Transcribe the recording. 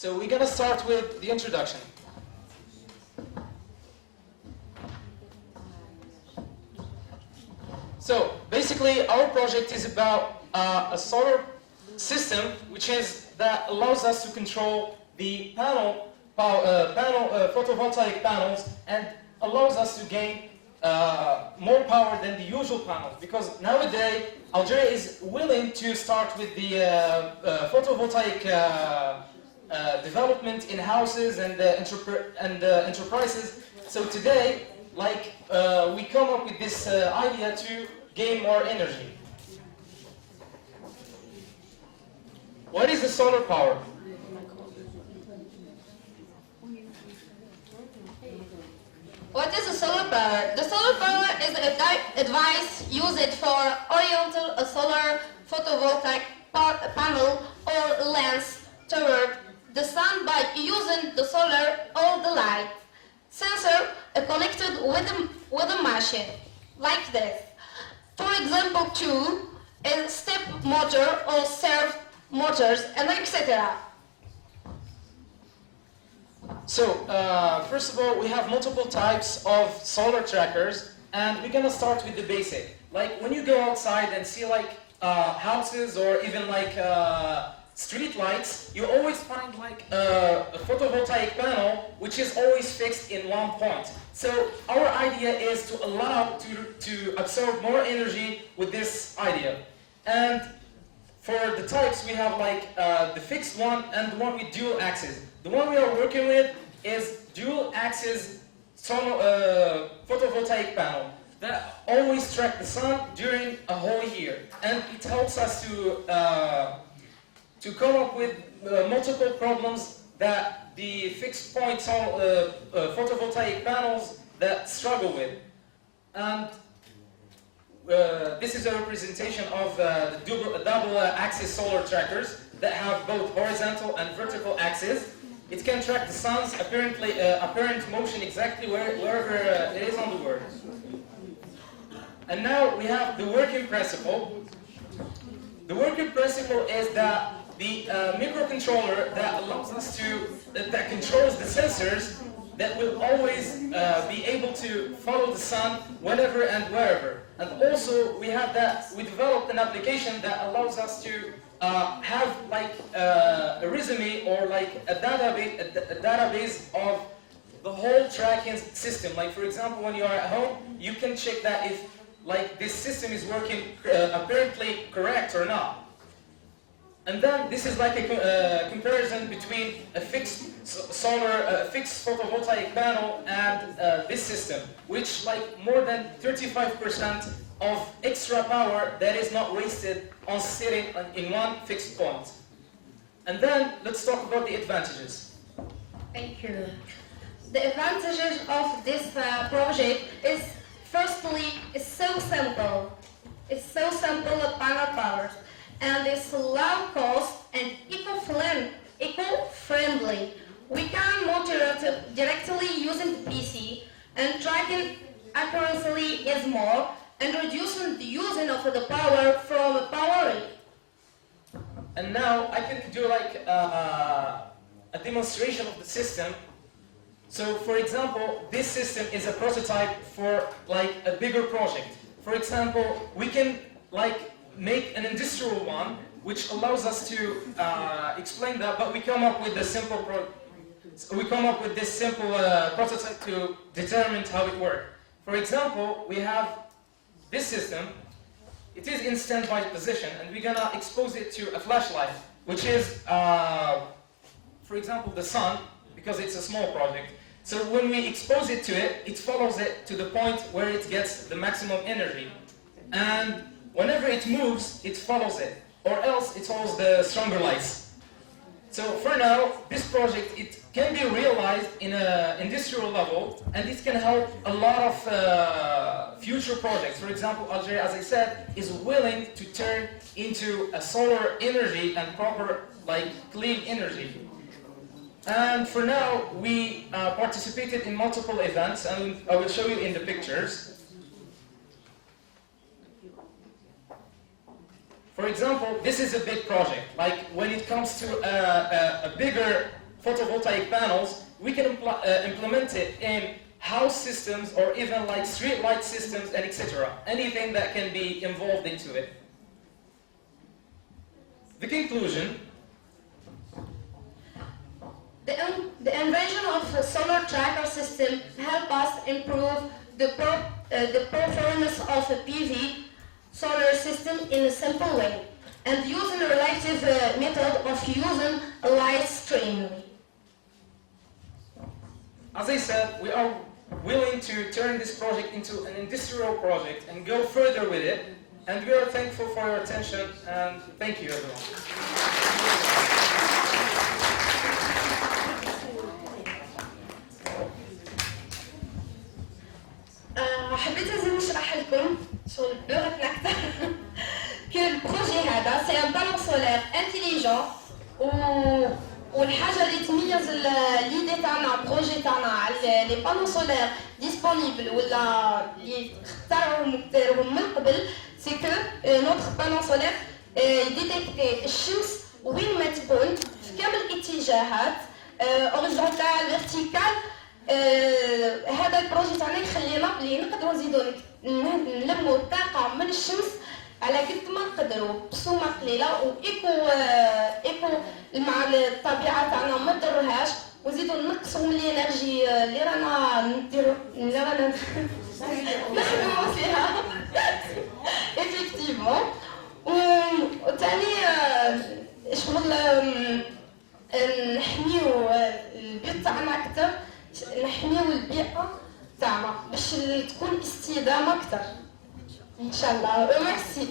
So we're gonna start with the introduction. So basically, our project is about a solar system, that allows us to control the photovoltaic panels, and allows us to gain more power than the usual panels. Because nowadays, Algeria is willing to start with the photovoltaic development in houses and enterprises. So today, we come up with this idea to gain more energy. What is the solar power? What is the solar power? The solar power is a device used for orienting a solar photovoltaic panel or lens toward the sun by using the solar or the light sensor connected with a machine, like this. For example, two is step motor or servo motors, and etc. So, first of all, we have multiple types of solar trackers, and we're gonna start with the basic. Like when you go outside and see houses or even street lights, you always find a photovoltaic panel which is always fixed in one point. So our idea is to allow to absorb more energy with this idea. And for the types, we have the fixed one and the one with dual axis. The one we are working with is dual axis photovoltaic panel that always track the sun during a whole year, and it helps us to come up with multiple problems that the fixed point photovoltaic panels that struggle with. And this is a representation of the double axis solar trackers that have both horizontal and vertical axes. It can track the sun's apparent motion exactly wherever it is on the world. And now we have the working principle. The working principle is that the microcontroller that allows us that controls the sensors that will always be able to follow the sun whenever and wherever. And also we developed an application that allows us to have a resume or a database of the whole tracking system. Like for example, when you are at home, you can check that if this system is working apparently correct or not. And then this is a comparison between a fixed fixed photovoltaic panel and this system, which more than 35% of extra power that is not wasted on sitting in one fixed point. And then let's talk about the advantages. Thank you. The advantages of this project is, firstly, it's so simple. It's so simple at panel powers, and it's low cost and eco-friendly. We can monitor it directly using the PC, and tracking accuracy is more, and reducing the using of the power from a power rig. And now I can do a demonstration of the system. So for example, this system is a prototype for a bigger project. For example, we can make an industrial one which allows us to explain that, but we come up with this simple prototype to determine how it works. For example, we have this system. It is in standby position, and we're gonna expose it to a flashlight, which is, for example, the sun, because it's a small project. So when we expose it to it, it follows it to the point where it gets the maximum energy. And whenever it moves, it follows it, or else it follows the stronger lights. So for now, this project, it can be realized in an industrial level, and it can help a lot of future projects. For example, Algeria, as I said, is willing to turn into a solar energy and proper, clean energy. And for now, we participated in multiple events, and I will show you in the pictures. For example, this is a big project. When it comes to a bigger photovoltaic panels, we can implement it in house systems or even like street light systems and etc. Anything that can be involved into it. The conclusion. The invention of a solar tracker system help us improve the performance of a PV solar system in a simple way and using a relative method of using a light stream. As I said, we are willing to turn this project into an industrial project and go further with it, and we are thankful for your attention, and thank you everyone. حبيت لازم نشرح لكم شغل بلغتنا اكثر كو البروجي هذا سي ان بالون سولير انتيليجون والحاجه اللي تميز ليدي تاعنا البروجي تاعنا على لي بانو سولير ديسپونيبل ولا اللي اختارهم داروهم من قبل سي كو نوتر بانو سولير يديتيكتي الشمس وين ما تكون في كامل الاتجاهات اوريزونتال فيرتيكال. هذا البروجي تاعنا يخلينا بلي نقدروا نزيدوا نلموا الطاقه من الشمس على قد ما نقدروا بسومه قليله وايكو مع الطبيعه تاعنا ما نضرهاش ونزيدوا نقصوا من الانرجي اللي رانا نديروا نخدموا فيها افكتيفمون. وثاني شغل نحميو البيوت تاعنا اكثر، نحميو البيئة تاعنا باش تكون استدامة أكثر إن شاء الله. ميرسي.